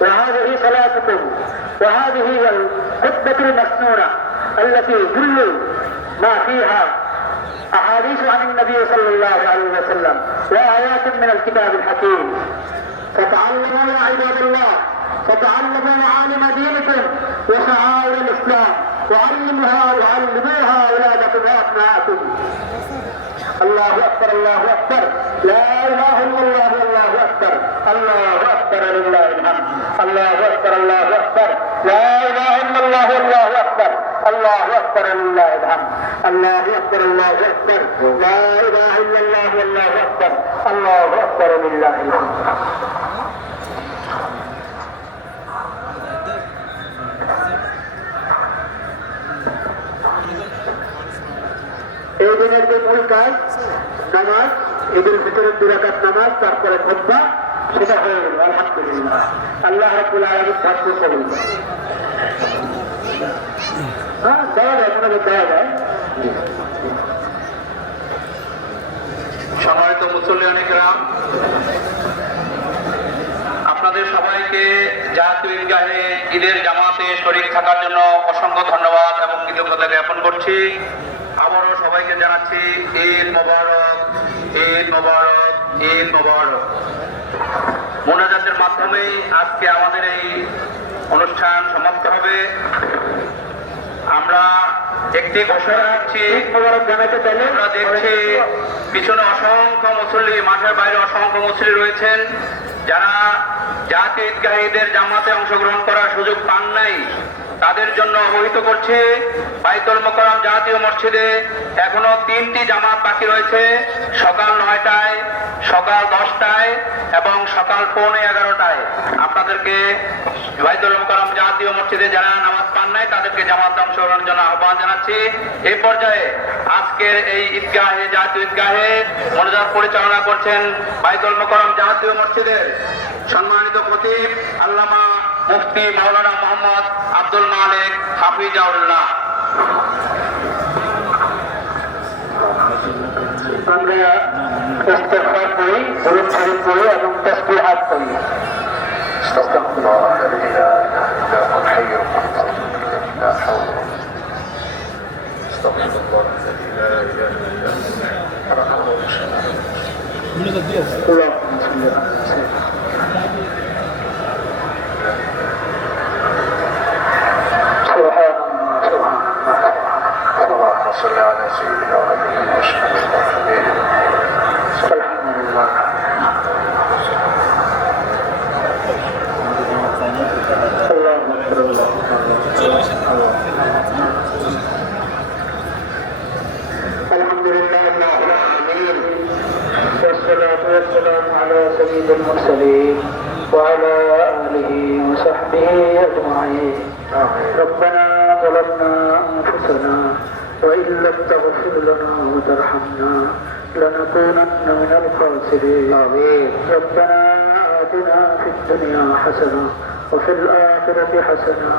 وهذه صلاتكم وهذه هي الخطبة المسنونة التي كل ما فيها أحاديث عن النبي صلى الله عليه وسلم وآيات من الكتاب الحكيم. فتعلموا يا عباد الله، فتعلموا معالم دينكم وشعائر الإسلام وعلموها أولادكم وأبناءكم. الله أكبر الله أكبر، لا إله إلا الله والله أكبر، الله أكبر لله الحمد، الله أكبر الله أكبر، لا إله إلا الله والله أكبر، الله أكبر لله الحمد، الله أكبر الله أكبر، لا إله إلا الله والله أكبر، الله أكبر لله الحمد. এই দিনের যে মূল কাজ নামাজ, ঈদুল ফিতরের 2 রাকাত নামাজ, তারপরে খুতবা, সেটা হয়ে গেল আলহামদুলিল্লাহ। আল্লাহ রাব্বুল আলামিন সাহায্য করুন। দেওয়া যায়, মনে দেওয়া যায়। সম্মানিত মুসল্লিয়ানে কেরাম, আপনাদের সবাইকে জাতীয় ঈদগাহে ঈদের জামাতে শরীক থাকার জন্য অসংখ্য ধন্যবাদ এবং কৃতজ্ঞতা জ্ঞাপন করছি। আবারও সবাইকে জানাচ্ছি ঈদ মোবারক, ঈদ মোবারক, ঈদ মোবারক। মোনাজাতের মাধ্যমেই আজকে আমাদের এই অনুষ্ঠান সমাপ্ত হবে। আমরা একটি ঘোষণা রাখছি, আমরা দেখছি পিছনে অসংখ্য মুসল্লি, মাঠের বাইরে অসংখ্য মুসল্লি রয়েছেন যারা জাতীয় ঈদগাহে ঈদের জামাতে অংশগ্রহণ করার সুযোগ পান নাই। তাদের জন্য অবহিত করছে, বাইতুল মোকাররম জাতীয় মসজিদে এখনো 3টি জামাত বাকি রয়েছে, সকাল 9টায়, সকাল 10টায় এবং সকাল 11:15টায়। আপনাদেরকে বাইতুল মোকাররম জাতীয় মসজিদে যারা নামাজ পান নাই তাদেরকে জামাতে অংশগ্রহণের জন্য আহ্বান জানাচ্ছি। এই পর্যায়ে আজকের এই ঈদগাহে, জাতীয় ঈদগাহে মোনাজাত পরিচালনা করছেন বাইতুল মোকাররম জাতীয় মসজিদের সম্মানিত খতিব আল্লামা মুফতি মাওলানা মোহাম্মদ আব্দুল মালিক হাফিজাউল্লাহ। আমরা ইস্তেগফার করি, দরুদ শরীফ পড়ি এবং তাসবিহাত করি। আস্তাগফিরুল্লাহ লা ইলাহা ইল্লা হুয়াল হাইয়ুল কাইয়্যুম লা হাওলা আস্তাগফিরুল্লাহ লা ইলাহা ইল্লা হুয়া আরহামুর রাহিম। صل على سيدنا ونبينا محمد الحمد لله. اللهم اغفر له. الحمد لله رب العالمين، والصلاة والسلام على سيد المرسلين وعلى آله وصحبه أجمعين. ربنا ظلمنا أنفسنا وإن لم تغفر لنا وترحمنا لنكونن من الخاسرين. آمين. ربنا آتنا في الدنيا حسنة وفي الآخرة حسنة